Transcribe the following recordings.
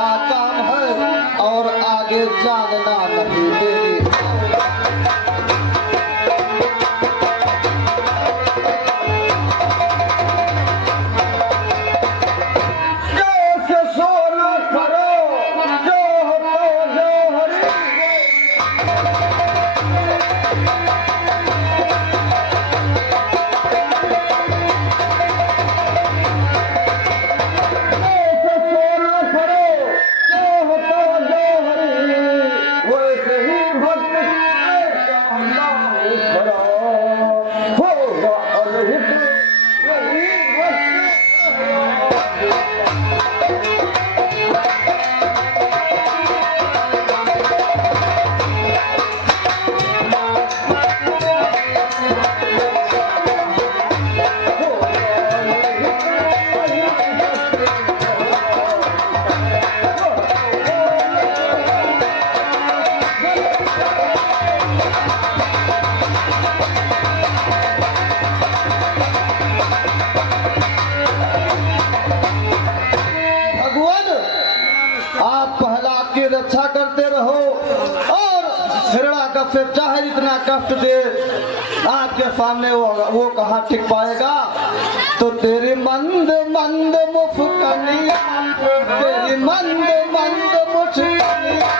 बड़ा काम है और आगे जानना नहीं देगी। रक्षा करते रहो और हिरण्यकश्यप से चाहे इतना कष्ट दे, आपके सामने वो कहाँ टिक पाएगा। तो तेरी मंद मंद मुस्कानिया, तेरी मंद मंद मुस्कानिया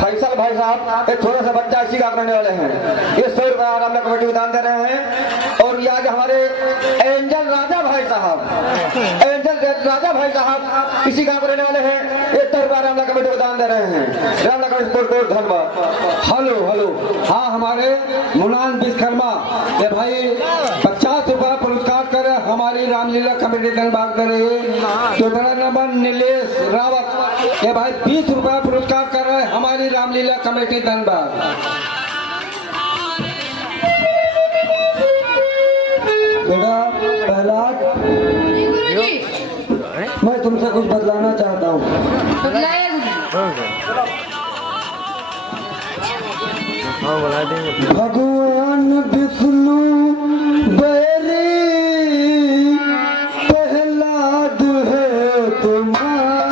फैसल भाई साहब एक छोटा सा बच्चा इसी का करने वाले हैं। ये 100 रुपया आराम कमेटी में दान दे रहे हैं। और ये आगे हमारे एंजल राजा भाई साहब, एंजल राजा भाई साहब इसी का करने वाले हैं। ये 100 रुपया रामला कमेटी में दान दे रहे हैं। रामला कमेटी को धन्यवाद। हेलो हेलो, हाँ हमारे मुनान विश्वकर्मा ये भाई 50 रुपया पुरस्कार कर हमारी रामलीला कमेटी धन्यवाद कर रही है। चौथा नंबर नीलेश रावत ये भाई 20 रुपया पुरस्कार कर रहे हैं हमारी रामलीला कमेटी धनबाद। बेटा प्रहलाद, मैं तुमसे कुछ बदलाना चाहता हूँ। भगवान विष्णु बैरी प्रहलाद है तुम्हारा।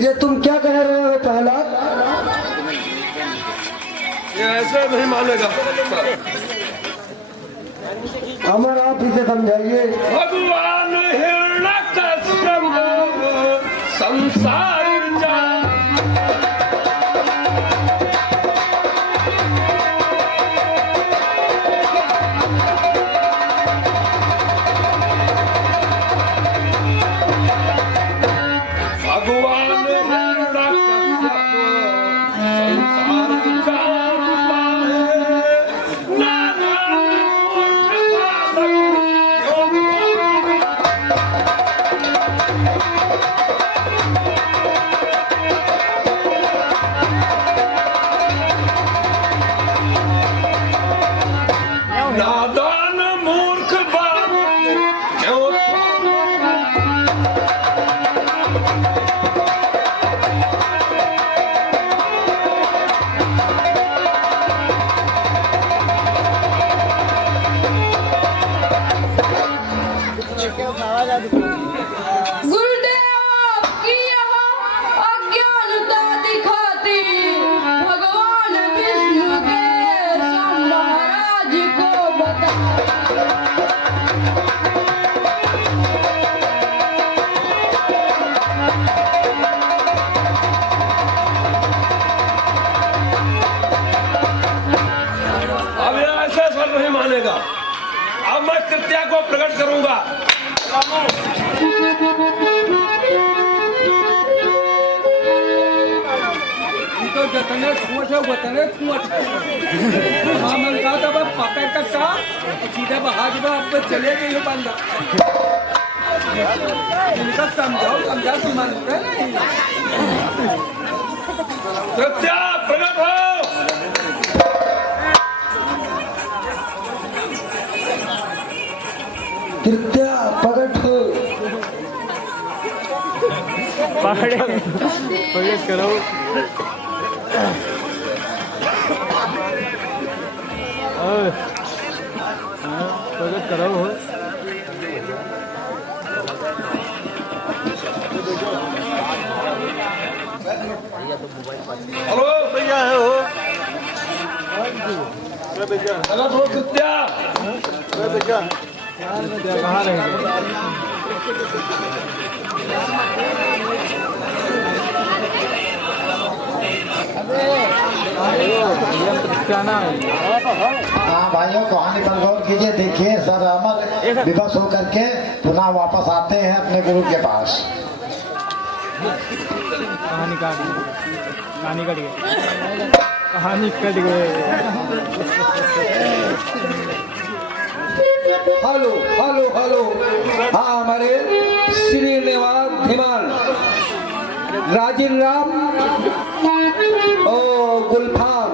ये तुम क्या कह रहे हो प्रहलाद? ये ऐसे नहीं मानेगा। अमर आप इसे समझाइए। भगवान हिरण्यकश्यप संसार गुरुदेव की यहाँ अज्ञानता दिखाती भगवान विष्णु के महाराज को बता। अब ये ऐसे सर नहीं मानेगा। अब मैं कृत्या को प्रकट करूंगा। तो जतने छूट है उतने छूट है। मामन का तो बस पकड़ कर सा सीधा बहाज में अब चले गई हो बंदा। इनका समझा कि मानते नहीं। कृत्या प्रकट हो। कृत्या प्रकट हो। प्रकट करो। प्रकट करो। हेलो भैया है हो। प्रकट हो कृत्या। कहाँ रहेंगे? हाँ भाइयों, कहानी पर गौर कीजिए। देखिए सर अमर विवश होकर के पुनः वापस आते हैं अपने गुरु के पास। कहानी कट गई। Hello hello hello. हाँ, हमारे श्रीनिवास धीमान, राजीव राम और गुलफाम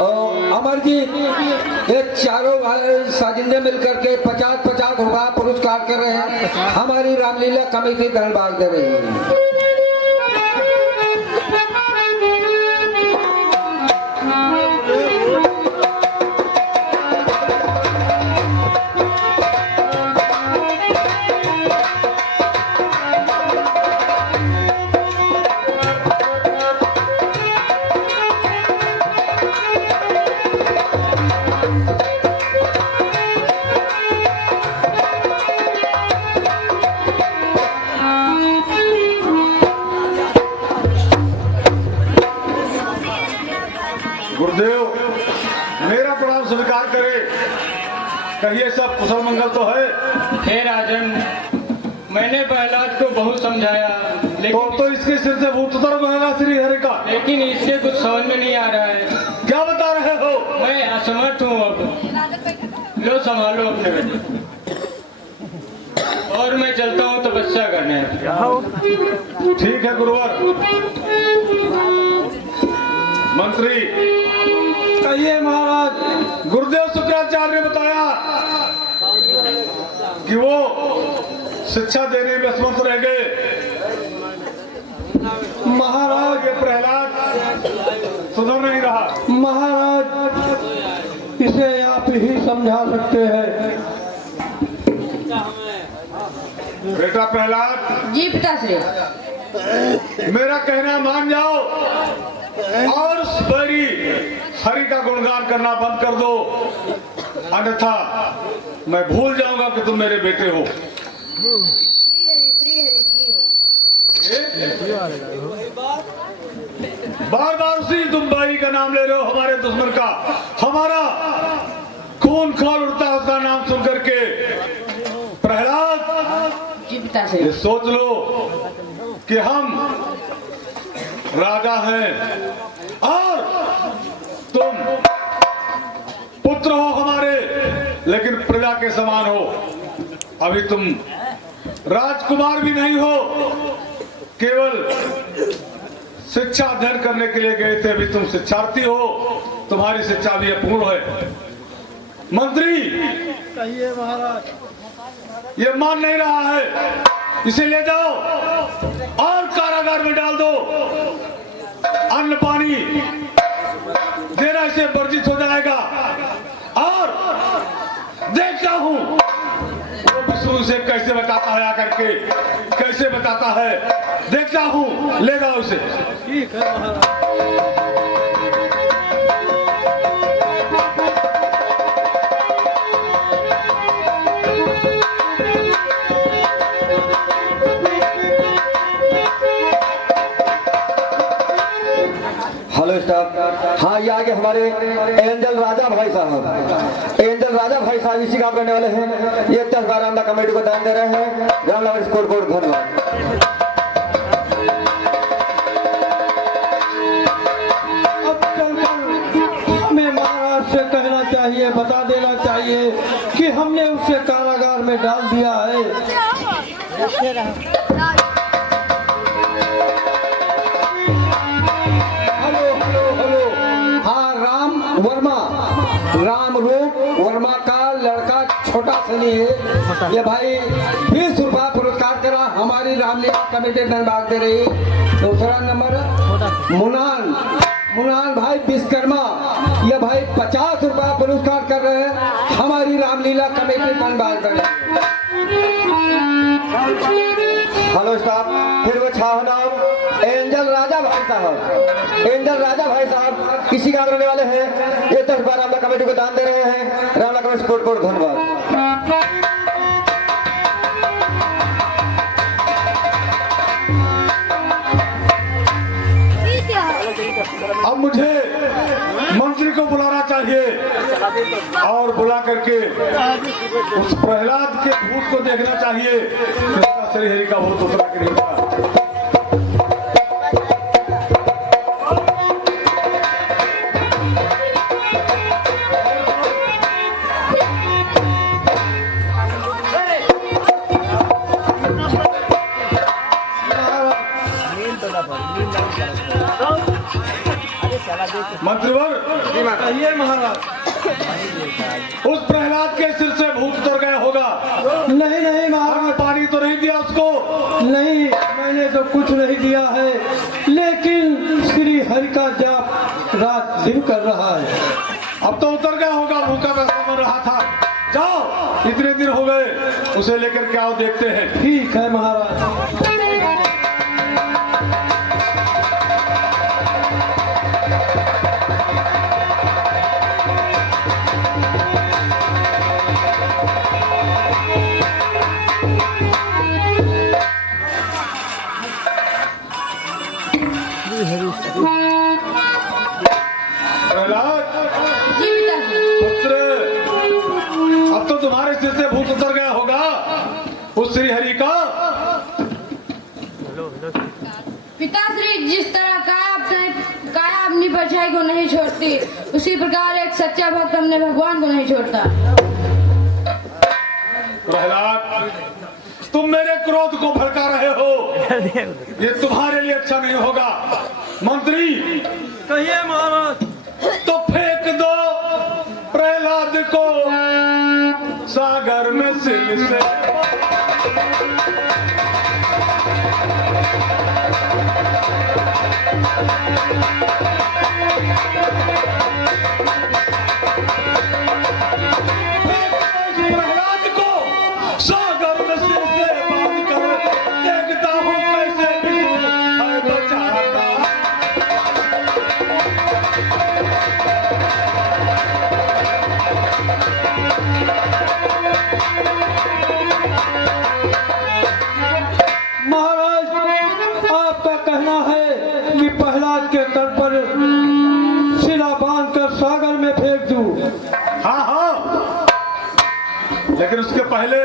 और अमरजीत, ये चारों साजिंदे मिलकर के 50-50 रुपया पुरस्कार कर रहे हैं। हमारी रामलीला कमेटी धनबाद दे रही है। गुरुदेव, मेरा प्रणाम स्वीकार करे। कहिए सब कुशल मंगल तो है? हे राजन, मैंने प्रहलाद को बहुत समझाया, तो इसके सिर से भूत उतर गया श्री हरि का। लेकिन इसके कुछ समझ में नहीं आ रहा है। क्या बता रहे हो? मैं असमर्थ हूँ। अब लो संभालो अपने बेटे, और मैं चलता हूँ तपस्या करने। ठीक है गुरुवर। मंत्री कहिए महाराज। गुरुदेव शुक्राचार्य ने बताया कि वो शिक्षा देने में असमर्थ रह गए। महाराज, ये प्रहलाद सुधर नहीं रहा। महाराज, इसे आप ही समझा सकते हैं। बेटा प्रहलाद, जी पिताश्री। मेरा कहना मान जाओ और बड़ी हरि का गुणगान करना बंद कर दो, अन्यथा मैं भूल जाऊंगा कि तुम मेरे बेटे हो। बार बार उसी तुम भाई का नाम ले रहे हो, हमारे दुश्मन का। हमारा खून खोल उड़ता है उसका नाम सुन करके। प्रहलाद, जी पिताश्री। ये सोच लो कि हम राजा हैं और तुम पुत्र हो हमारे, लेकिन प्रजा के समान हो। अभी तुम राजकुमार भी नहीं हो, केवल शिक्षा अध्ययन करने के लिए गए थे। अभी तुम शिक्षार्थी हो, तुम्हारी शिक्षा भी अपूर्ण है। मंत्री, कहिए महाराज। ये मान नहीं रहा है, इसे ले जाओ और कारागार में डाल दो। अन्न पानी देना इसे वर्जित हो जाएगा। और देखता हूं वो विष्णु के कैसे बताता है, देखता हूँ, ले जाओ उसे। ठीक है महाराज। Hello staff. हाँ, ये आगे हमारे एंजल राजा भाई साहब, एंजल राजा भाई साहब इसी काम करने वाले हैं। ये 10-12 रामला कमेटी को दान दे रहे हैं। रामला स्कोर बोर्ड, धन्यवाद। अब चलकर हमें महाराज से कहना चाहिए, बता देना चाहिए कि हमने उसे कारागार में डाल दिया है। Hello hello hello. हाँ, राम वर्मा, राम रूप वर्मा का लड़का छोटा सनी है। ये भाई 20 रुपया पुरस्कार करा, हमारी रामलीला कमेटी धनबाद दे रही। दूसरा नंबर मुनान भाई विश्वकर्मा, ये भाई 50 रुपया पुरस्कार कर रहे हैं, हमारी रामलीला कमेटी धनबाद दे रही। Hello staff. फिर वो छाव नाम एंजल राजा भाई साहब, एंजल राजा भाई साहब किसी काम करने वाले हैं। ये 10-12 रामला कमेटी को दान दे रहे हैं। रामला कमेटी स्पोर्ट बोर्ड, धन्यवाद। अब मुझे मंत्री को बुलाना चाहिए और बुला करके उस प्रहलाद के भूत को देखना चाहिए कि उसका श्री हरि का भूत उतरा कि नहीं उतरा। मंत्रीवर, कहिए महाराज। उस प्रहलाद के सिर से भूत उतर गया होगा। नहीं नहीं महाराज, आपने पानी तो नहीं दिया उसको? नहीं, मैंने तो कुछ नहीं दिया है, लेकिन श्री हरि का जाप रात दिन कर रहा है। अब तो उतर गया होगा, भूखा पैसा बन रहा था। जाओ, इतने दिन हो गए, उसे लेकर के आओ, देखते हैं। ठीक है महाराज। प्रहलाद जी पिताजी। पुत्र, अब तो तुम्हारे सिर से भूत उतर गया होगा उस श्री हरि का। पिताश्री, जिस तरह काया अपनी परछाई को नहीं छोड़ती, उसी प्रकार एक सच्चा भक्त अपने भगवान को नहीं छोड़ता। प्रहलाद, तुम मेरे क्रोध को भड़का रहे हो, ये तुम्हारे लिए अच्छा नहीं होगा। मंत्री, कहिए महाराज। तो फेंक दो प्रहलाद को सागर में सिल से। प्रहलाद को सागर में सिर से बांध कर देखता हूँ कैसे है बचाता। महाराज, आपका कहना है कि प्रहलाद के तट पर शिला बांध कर सागर में फेंक दूं। हाँ हाँ, लेकिन उसके पहले